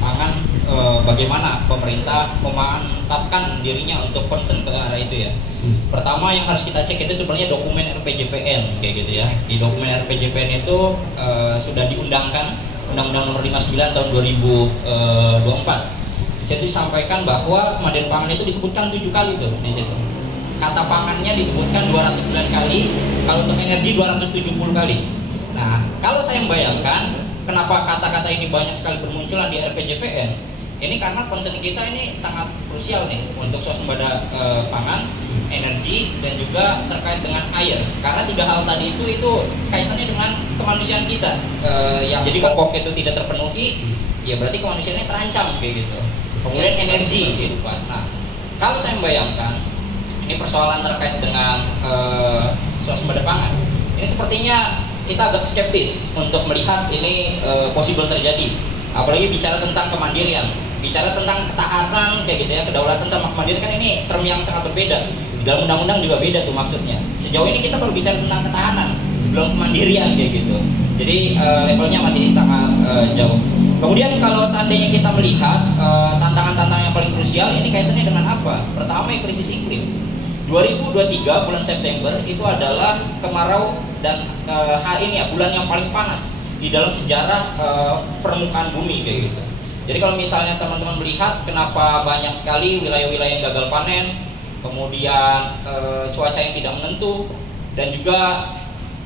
pangan, bagaimana pemerintah memantapkan dirinya untuk concern ke arah itu ya. Pertama yang harus kita cek itu sebenarnya dokumen RPJPN kayak gitu ya. Di dokumen RPJPN itu sudah diundangkan Undang-Undang Nomor 59 tahun 2024. Di situ disampaikan bahwa kemandirian pangan itu disebutkan 7 kali tuh di situ. Kata pangannya disebutkan 209 kali, kalau untuk energi 270 kali. Nah, kalau saya membayangkan kenapa kata-kata ini banyak sekali bermunculan di RPJPN, ini karena concern kita ini sangat krusial nih untuk swasembada pangan, energi, dan juga terkait dengan air. Karena 3 hal tadi itu kaitannya dengan kemanusiaan kita. Jadi pokok itu tidak terpenuhi, ya berarti kemanusiaannya terancam kayak gitu. Kemudian energi kehidupan. Nah, kalau saya membayangkan ini persoalan terkait dengan swasembada pangan, ini sepertinya kita agak skeptis untuk melihat ini possible terjadi. Apalagi bicara tentang kemandirian, bicara tentang ketahanan kayak gitu ya, kedaulatan sama kemandirian kan ini term yang sangat berbeda. Di dalam undang-undang juga beda tuh maksudnya. Sejauh ini kita baru bicara tentang ketahanan, belum kemandirian kayak gitu. Jadi levelnya masih sangat jauh. Kemudian kalau seandainya kita melihat tantangan-tantangan yang paling krusial, ini kaitannya dengan apa? Pertama, krisis iklim. 2023 bulan September itu adalah kemarau dan hari ini ya bulan yang paling panas di dalam sejarah permukaan bumi kayak gitu. Jadi kalau misalnya teman-teman melihat kenapa banyak sekali wilayah-wilayah yang gagal panen, kemudian cuaca yang tidak menentu, dan juga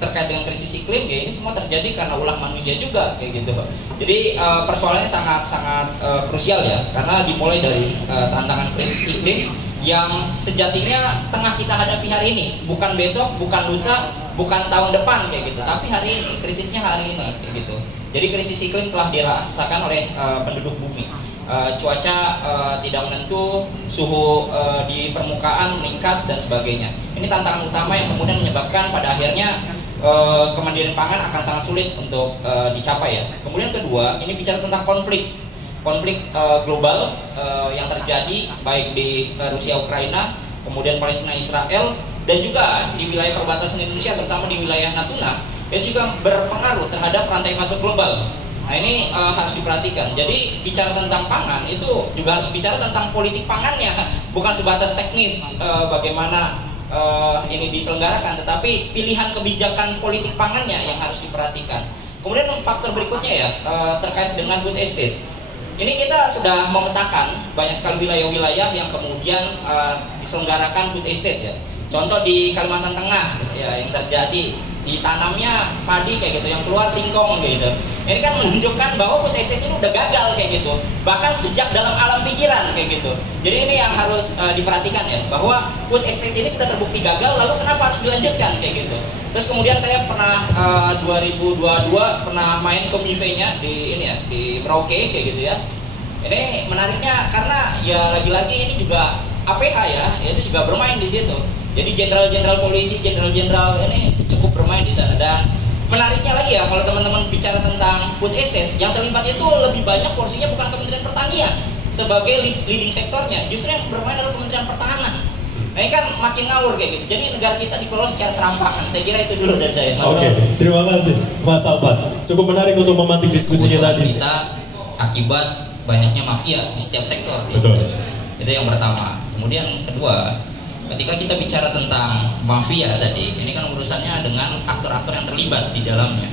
terkait dengan krisis iklim, ya ini semua terjadi karena ulah manusia juga kayak gitu. Jadi persoalannya sangat-sangat krusial ya, karena dimulai dari tantangan krisis iklim yang sejatinya tengah kita hadapi hari ini, bukan besok, bukan lusa, bukan tahun depan kayak gitu, tapi hari ini, krisisnya hari ini kayak gitu. Jadi krisis iklim telah dirasakan oleh penduduk bumi. Cuaca tidak menentu, suhu di permukaan meningkat dan sebagainya. Ini tantangan utama yang kemudian menyebabkan pada akhirnya kemandirian pangan akan sangat sulit untuk dicapai ya. Kemudian kedua, ini bicara tentang konflik global yang terjadi baik di Rusia Ukraina, kemudian Palestina Israel, dan juga di wilayah perbatasan Indonesia terutama di wilayah Natuna, itu juga berpengaruh terhadap rantai pasok global. Nah ini harus diperhatikan. Jadi bicara tentang pangan itu juga harus bicara tentang politik pangannya, bukan sebatas teknis bagaimana ini diselenggarakan, tetapi pilihan kebijakan politik pangannya yang harus diperhatikan. Kemudian faktor berikutnya ya terkait dengan food estate. Ini kita sudah memetakan banyak sekali wilayah-wilayah yang kemudian diselenggarakan food estate ya. Contoh di Kalimantan Tengah ya, yang terjadi ditanamnya padi kayak gitu, yang keluar singkong kayak gitu. Ini kan menunjukkan bahwa food estate ini udah gagal kayak gitu, bahkan sejak dalam alam pikiran kayak gitu. Jadi ini yang harus diperhatikan ya, bahwa food estate ini sudah terbukti gagal, lalu kenapa harus dilanjutkan kayak gitu. Terus kemudian saya pernah 2022 pernah main ke Mive-nya di ini ya, di Merauke kayak gitu ya. Ini menariknya karena ya lagi-lagi ini juga APH ya, itu juga bermain di situ. Jadi jenderal-jenderal polisi, jenderal-jenderal ini cukup bermain di sana. Dan menariknya lagi ya, kalau teman-teman bicara tentang food estate, yang terlibat itu lebih banyak porsinya bukan Kementerian Pertanian sebagai leading sektornya, justru yang bermain adalah Kementerian Pertahanan. Nah ini kan makin ngawur kayak gitu. Jadi negara kita dikelola secara serampangan. Saya kira itu dulu dari saya. Oke, terima kasih Mas Albat. Cukup menarik untuk memantik diskusi kita tadi. Kita akibat banyaknya mafia di setiap sektor. Betul. Gitu. Itu yang pertama. Kemudian kedua, ketika kita bicara tentang mafia tadi, ini kan urusannya dengan aktor-aktor yang terlibat di dalamnya.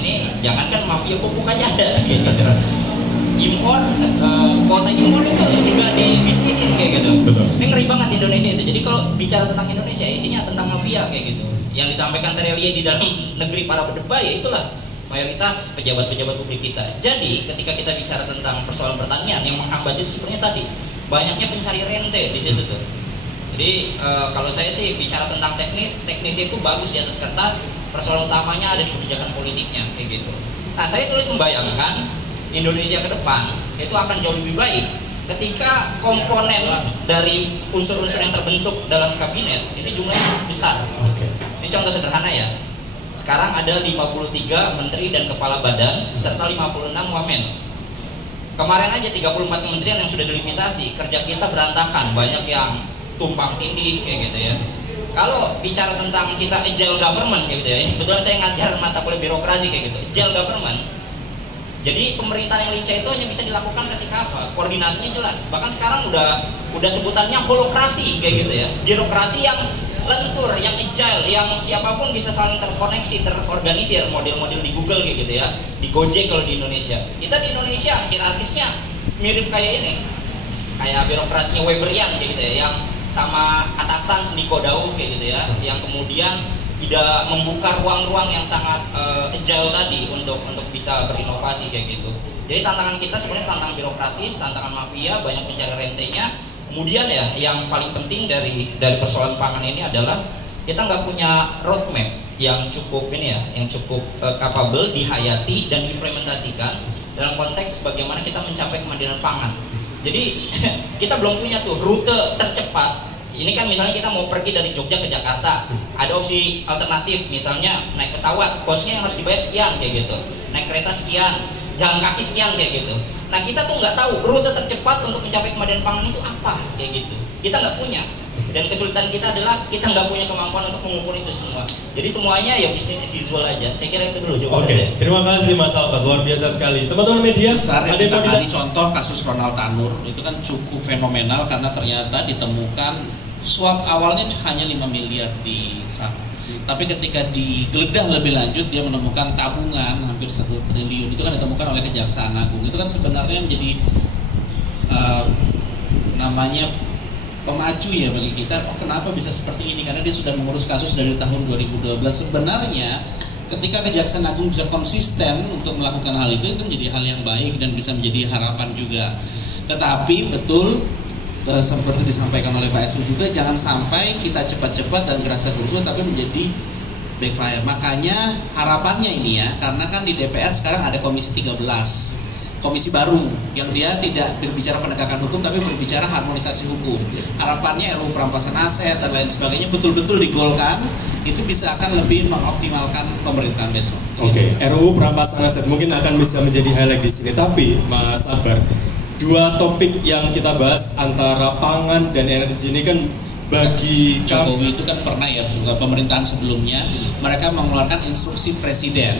Ini jangankan mafia pupuk aja ada gitu. Impor, kuota impor itu juga dibisnisin kayak gitu. Betul. Ini ngeri banget Indonesia itu. Jadi kalau bicara tentang Indonesia, isinya tentang mafia kayak gitu. Yang disampaikan Terelie di dalam negeri para berdebat, ya itulah mayoritas pejabat-pejabat publik kita. Jadi ketika kita bicara tentang persoalan pertanian, yang menghambat itu sebenarnya tadi banyaknya pencari rente di situ tuh. Jadi kalau saya sih bicara tentang teknis itu bagus di atas kertas. Persoalan utamanya ada di kebijakan politiknya kayak gitu. Nah saya sulit membayangkan Indonesia ke depan itu akan jauh lebih baik ketika komponen dari unsur-unsur yang terbentuk dalam kabinet ini jumlahnya besar. Ini contoh sederhana ya. Sekarang ada 53 menteri dan kepala badan serta 56 wamen. Kemarin aja 34 kementerian yang sudah delimitasi, kerja kita berantakan, banyak yang tumpang tindih kayak gitu ya. Kalau bicara tentang kita agile government kayak gitu ya, ini kebetulan saya ngajar mata kuliah birokrasi kayak gitu. Agile government Jadi pemerintahan yang lincah itu hanya bisa dilakukan ketika apa? Koordinasinya jelas. Bahkan sekarang udah sebutannya holokrasi kayak gitu ya. Birokrasi yang lentur, yang agile, yang siapapun bisa saling terkoneksi, terorganisir, model-model di Google kayak gitu ya. Di Gojek kalau di Indonesia. Kita di Indonesia hierarkisnya mirip kayak ini. Kayak birokrasinya Weberian kayak gitu ya, yang sama atasan sendiko daun kayak gitu ya, yang kemudian tidak membuka ruang-ruang yang sangat agile tadi untuk bisa berinovasi kayak gitu. Jadi tantangan kita sebenarnya tantangan birokratis, tantangan mafia, banyak mencari rentenya. Kemudian ya yang paling penting dari persoalan pangan ini adalah kita nggak punya roadmap yang cukup ini ya, yang cukup capable dihayati dan diimplementasikan dalam konteks bagaimana kita mencapai kemandirian pangan. Jadi kita belum punya tuh rute tercepat. Ini kan misalnya kita mau pergi dari Jogja ke Jakarta, ada opsi alternatif, misalnya naik pesawat, kosnya yang harus dibayar sekian kayak gitu, naik kereta sekian, jalan kaki sekian kayak gitu. Nah kita tuh nggak tahu rute tercepat untuk mencapai kemandirian pangan itu apa kayak gitu. Kita nggak punya. Dan kesulitan kita adalah kita nggak punya kemampuan untuk mengukur itu semua. Jadi semuanya ya bisnis as usual aja. Saya kira itu dulu jawaban saya. Terima kasih Mas Alfat, luar biasa sekali. Teman-teman media, ada yang tadi contoh kasus Ronald Tanur itu kan cukup fenomenal karena ternyata ditemukan suap awalnya hanya 5 miliar di sana. Tapi ketika digeledah lebih lanjut dia menemukan tabungan hampir 1 triliun. Itu kan ditemukan oleh Kejaksaan Agung. Itu kan sebenarnya menjadi namanya pemacu ya bagi kita, oh kenapa bisa seperti ini, karena dia sudah mengurus kasus dari tahun 2012. Sebenarnya ketika Kejaksaan Agung bisa konsisten untuk melakukan hal itu menjadi hal yang baik dan bisa menjadi harapan juga. Tetapi betul seperti disampaikan oleh Pak Esu juga, jangan sampai kita cepat-cepat dan gerasa gerusu tapi menjadi backfire. Makanya harapannya ini ya, karena kan di DPR sekarang ada Komisi 13, komisi baru yang dia tidak berbicara penegakan hukum tapi berbicara harmonisasi hukum. Harapannya RUU perampasan aset dan lain sebagainya betul-betul digolkan, itu bisa akan lebih mengoptimalkan pemerintahan besok. Oke, RUU perampasan aset mungkin akan bisa menjadi highlight di sini. Tapi Mas Akbar, dua topik yang kita bahas antara pangan dan energi ini kan bagi Jokowi itu kan pernah ya, pemerintahan sebelumnya mereka mengeluarkan instruksi presiden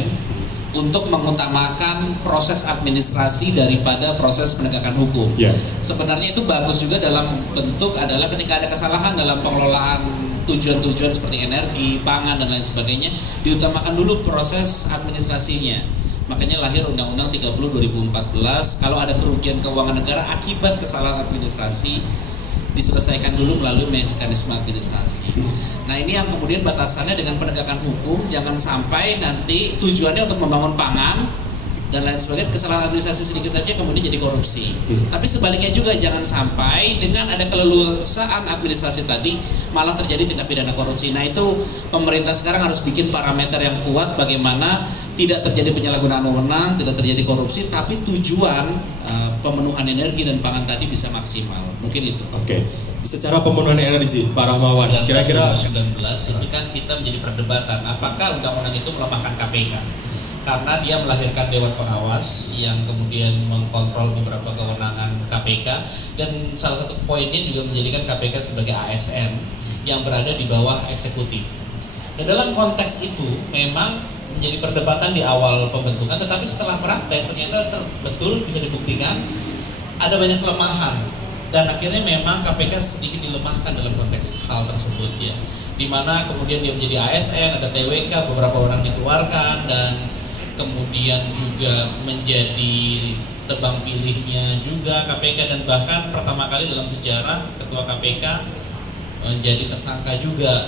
untuk mengutamakan proses administrasi daripada proses penegakan hukum. Sebenarnya itu bagus juga dalam bentuk adalah ketika ada kesalahan dalam pengelolaan tujuan-tujuan seperti energi, pangan dan lain sebagainya, diutamakan dulu proses administrasinya. Makanya lahir Undang-Undang 30 2014, kalau ada kerugian keuangan negara akibat kesalahan administrasi, diselesaikan dulu melalui mekanisme administrasi. Nah ini yang kemudian batasannya dengan penegakan hukum, jangan sampai nanti tujuannya untuk membangun pangan dan lain sebagainya, kesalahan administrasi sedikit saja kemudian jadi korupsi. Tapi sebaliknya juga jangan sampai dengan ada keleluasaan administrasi tadi malah terjadi tindak pidana korupsi. Nah itu pemerintah sekarang harus bikin parameter yang kuat bagaimana tidak terjadi penyalahgunaan wewenang, tidak terjadi korupsi, tapi tujuan pemenuhan energi dan pangan tadi bisa maksimal. Mungkin itu. Oke. Secara pemenuhan energi, Pak Rahmawan, kira-kira 19 itu kan kita menjadi perdebatan apakah undang-undang itu melemahkan KPK. Karena dia melahirkan Dewan Pengawas yang kemudian mengkontrol beberapa kewenangan KPK, dan salah satu poinnya juga menjadikan KPK sebagai ASN yang berada di bawah eksekutif. Dan dalam konteks itu memang menjadi perdebatan di awal pembentukan, tetapi setelah praktek ternyata betul bisa dibuktikan ada banyak kelemahan dan akhirnya memang KPK sedikit dilemahkan dalam konteks hal tersebut ya. Dimana kemudian dia menjadi ASN, ada TWK, beberapa orang dikeluarkan, dan kemudian juga menjadi tebang pilihnya juga KPK, dan bahkan pertama kali dalam sejarah ketua KPK menjadi tersangka juga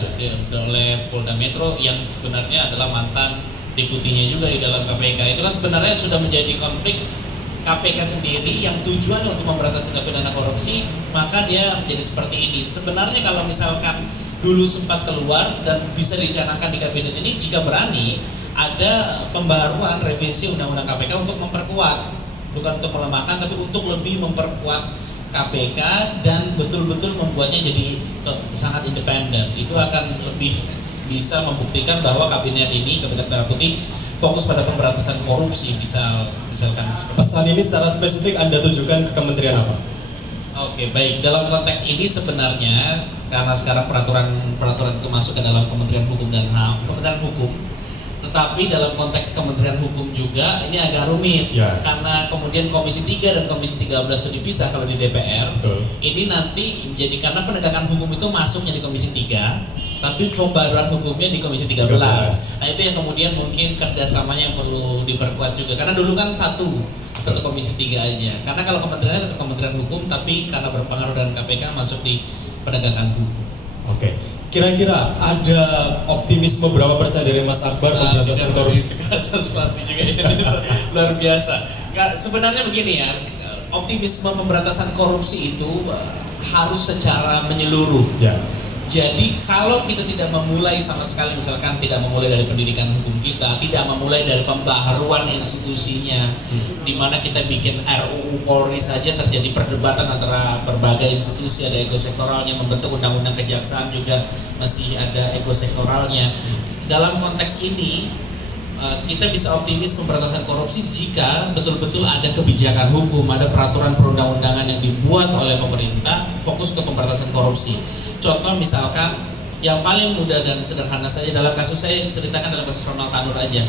oleh Polda Metro yang sebenarnya adalah mantan deputinya juga di dalam KPK. Itu kan sebenarnya sudah menjadi konflik KPK sendiri yang tujuannya untuk memberantas tindak pidana korupsi, maka dia menjadi seperti ini. Sebenarnya kalau misalkan dulu sempat keluar dan bisa dicanangkan di kabinet ini, jika berani ada pembaruan revisi undang-undang KPK untuk memperkuat, bukan untuk melemahkan tapi untuk lebih memperkuat KPK dan betul-betul membuatnya jadi sangat independen. Itu akan lebih bisa membuktikan bahwa kabinet ini, Kabinet Merah Putih, fokus pada pemberantasan korupsi. Misalkan pesan ini secara spesifik Anda tujukan ke kementerian apa? Oke, baik. Dalam konteks ini sebenarnya karena sekarang peraturan itu masuk ke dalam Kementerian Hukum dan HAM, Kementerian Hukum, Tetapi dalam konteks Kementerian Hukum juga ini agak rumit Ya. karena kemudian Komisi 3 dan Komisi 13 itu dipisah kalau di DPR. Betul. Ini nanti jadi karena penegakan hukum itu masuknya di Komisi 3, tapi pembaruan hukumnya di Komisi 13. Nah itu yang kemudian mungkin kerjasamanya yang perlu diperkuat juga. Karena dulu kan satu Komisi 3 aja. Karena kalau kementeriannya tetap Kementerian Hukum, tapi karena berpengaruh dengan KPK masuk di penegakan hukum. Oke. Kira-kira ada optimisme berapa persen dari Mas Akbar pemberantasan korupsi? Sesuatu juga ini luar biasa. Sebenarnya begini ya, optimisme pemberantasan korupsi itu harus secara menyeluruh. Ya. Jadi kalau kita tidak memulai sama sekali, misalkan tidak memulai dari pendidikan hukum kita, tidak memulai dari pembaharuan institusinya, di mana kita bikin RUU Polri saja terjadi perdebatan antara berbagai institusi, ada ego sektoralnya, membentuk undang-undang kejaksaan juga masih ada ego sektoralnya. Dalam konteks ini kita bisa optimis pemberantasan korupsi jika betul-betul ada kebijakan hukum, ada peraturan perundang-undangan yang dibuat oleh pemerintah fokus ke pemberantasan korupsi. Contoh misalkan yang paling mudah dan sederhana saja, dalam kasus saya ceritakan dalam kasus Ronald Tanur aja.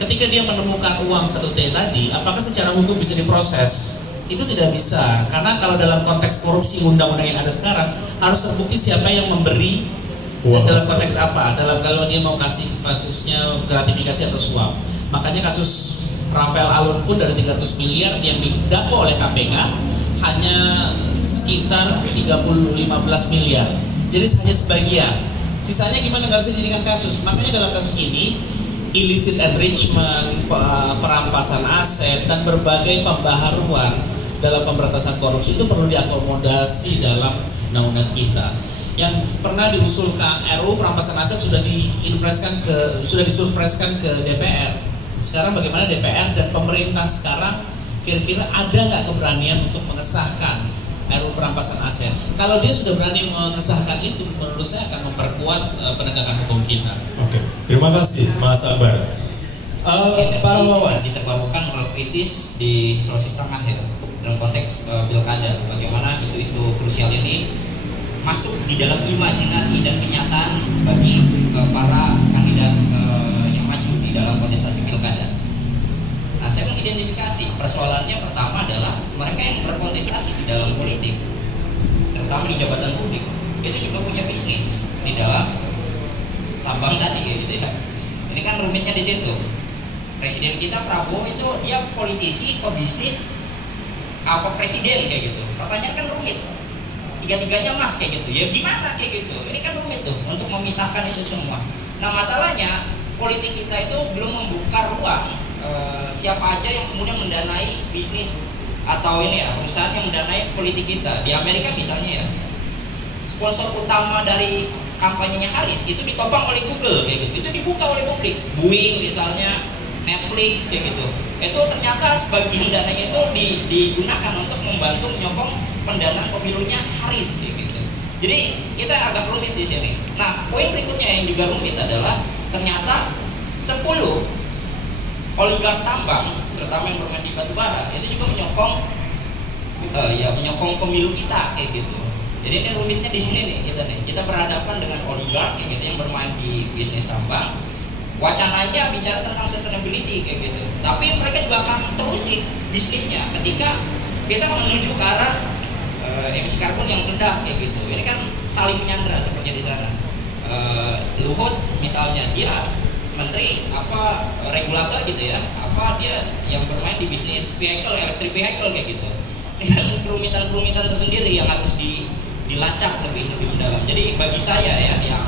Ketika dia menemukan uang 1T tadi, apakah secara hukum bisa diproses? Itu tidak bisa, karena kalau dalam konteks korupsi undang-undang yang ada sekarang harus terbukti siapa yang memberi dan dalam konteks apa. Dalam kalau dia mau kasih kasusnya gratifikasi atau suap. Makanya kasus Rafael Alun pun dari 300 miliar yang didakwa oleh KPK hanya sekitar 15 miliar. Jadi hanya sebagian. Sisanya gimana nggak bisa dijadikan kasus. Makanya dalam kasus ini illicit enrichment, perampasan aset dan berbagai pembaharuan dalam pemberantasan korupsi itu perlu diakomodasi dalam undang-undang kita. Yang pernah diusulkan RUU perampasan aset sudah disurpreskan ke DPR. Sekarang bagaimana DPR dan pemerintah sekarang kira-kira ada nggak keberanian untuk mengesahkan RUU perampasan aset? Kalau dia sudah berani mengesahkan itu, menurut saya akan memperkuat penegakan hukum kita. Oke, terima kasih Mas Akbar. Para lawan diterbarukan oleh kritis di Sulawesi Tengah ya, dalam konteks pilkada, bagaimana isu-isu krusial ini masuk di dalam imajinasi dan kenyataan bagi para kandidat yang maju di dalam kontestasi pilkada. Nah, saya mengidentifikasi persoalannya pertama adalah mereka yang berkontestasi di dalam politik, terutama di jabatan publik, itu juga punya bisnis di dalam tambang tadi gitu ya. Ini kan rumitnya di situ. Presiden kita Prabowo itu dia politisi, pebisnis, apa presiden kayak gitu. Pertanyaan kan rumit. Tiga-tiganya mas kayak gitu. Ya gimana kayak gitu? Ini kan rumit tuh untuk memisahkan itu semua. Nah, masalahnya politik kita itu belum membuka ruang siapa aja yang kemudian mendanai bisnis atau ini ya perusahaan yang mendanai politik kita. Di Amerika misalnya ya, sponsor utama dari kampanyenya Harris itu ditopang oleh Google kayak gitu. Itu dibuka oleh publik. Boeing misalnya, Netflix kayak gitu. Itu ternyata sebagian dananya itu digunakan untuk membantu menyokong pendanaan pemilunya Harris kayak gitu. Jadi kita agak rumit di sini. Nah, poin berikutnya yang juga rumit adalah ternyata 10 oligark tambang, terutama yang bermain di batubara, itu juga menyokong pemilu kita kayak gitu. Jadi ini rumitnya di sini nih kita berhadapan dengan oligark kayak gitu yang bermain di bisnis tambang. Wacananya bicara tentang sustainability kayak gitu, tapi mereka juga akan terusin bisnisnya ketika kita menuju ke arah emisi karbon yang rendah kayak gitu. Ini kan saling menyandra seperti di sana. Luhut misalnya dia menteri regulator gitu ya, dia yang bermain di bisnis electric vehicle kayak gitu. Dengan kerumitan tersendiri yang harus dilacak lebih mendalam. Jadi bagi saya ya yang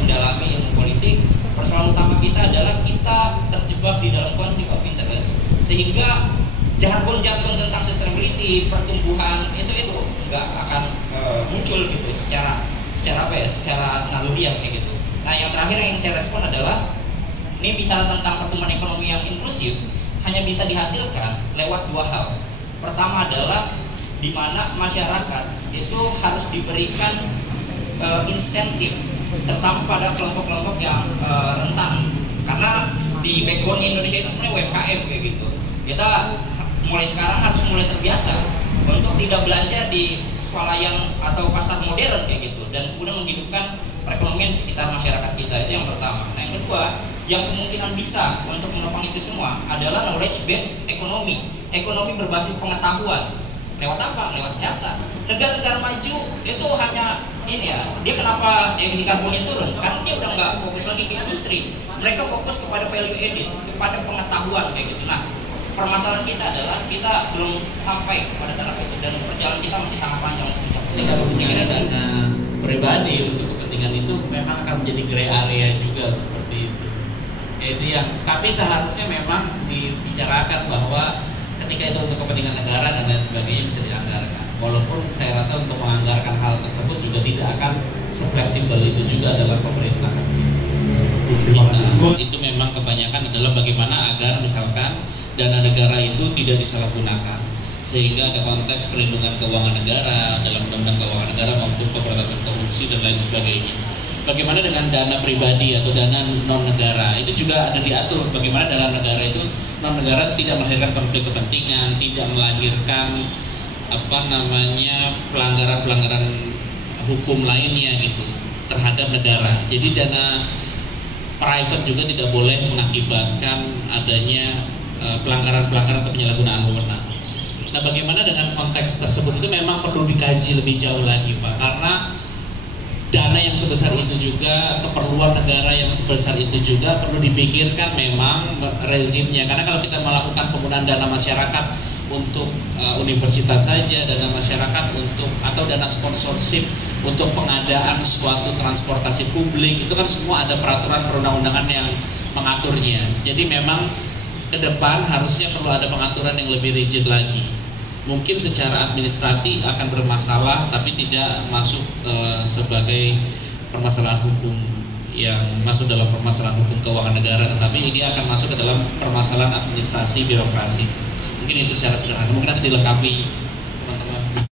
mendalami ilmu politik, persoalan utama kita adalah kita terjebak di dalam konflik of interest sehingga jargon-jargon tentang sustainability, pertumbuhan itu nggak akan muncul gitu secara naluriah kayak gitu. Nah, yang terakhir yang ingin saya respon adalah ini bicara tentang pertumbuhan ekonomi yang inklusif hanya bisa dihasilkan lewat dua hal. Pertama adalah di mana masyarakat itu harus diberikan insentif, terutama pada kelompok-kelompok yang rentan. Karena di backbone Indonesia itu sebenarnya UMKM kayak gitu. Kita mulai sekarang harus mulai terbiasa untuk tidak belanja di swalayan atau pasar modern kayak gitu, dan kemudian menghidupkan perekonomian di sekitar masyarakat kita. Itu yang pertama. Nah, yang kedua, yang kemungkinan bisa untuk menopang itu semua adalah knowledge based ekonomi berbasis pengetahuan. Lewat apa? Lewat jasa. Negara-negara maju itu hanya ini ya, dia kenapa emisi karbonnya turun? Karena dia udah nggak fokus lagi ke industri, mereka fokus kepada value added, kepada pengetahuan kayak gitu. Nah, permasalahan kita adalah kita belum sampai kepada taraf itu dan perjalanan kita masih sangat panjang untuk mencapai. Kalau bicara dana pribadi untuk kepentingan itu memang akan menjadi gray area juga seperti itu. Itu yang, tapi seharusnya memang dibicarakan bahwa ketika itu untuk kepentingan negara dan lain sebagainya bisa dianggarkan. Walaupun saya rasa untuk menganggarkan hal tersebut juga tidak akan sefleksibel itu juga dalam pemerintah. Itu memang kebanyakan adalah bagaimana agar misalkan dana negara itu tidak disalahgunakan, sehingga ada konteks perlindungan keuangan negara dalam undang-undang keuangan negara maupun pemberantasan korupsi dan lain sebagainya. Bagaimana dengan dana pribadi atau dana non negara, itu juga ada diatur bagaimana dana negara itu non negara tidak melahirkan konflik kepentingan, tidak melahirkan pelanggaran-pelanggaran hukum lainnya gitu terhadap negara. Jadi dana private juga tidak boleh mengakibatkan adanya pelanggaran-pelanggaran atau penyalahgunaan wewenang. Nah, bagaimana dengan konteks tersebut itu memang perlu dikaji lebih jauh lagi, Pak, karena dana yang sebesar itu juga, keperluan negara yang sebesar itu juga perlu dipikirkan memang rezimnya. Karena kalau kita melakukan penggunaan dana masyarakat untuk universitas saja, dana masyarakat untuk atau dana sponsorship untuk pengadaan suatu transportasi publik, itu kan semua ada peraturan perundang-undangan yang mengaturnya. Jadi memang ke depan harusnya perlu ada pengaturan yang lebih rigid lagi. Mungkin secara administratif akan bermasalah, tapi tidak masuk sebagai permasalahan hukum yang masuk dalam permasalahan hukum keuangan negara, tetapi ini akan masuk ke dalam permasalahan administrasi birokrasi. Mungkin itu secara sederhana, mungkin nanti dilengkapi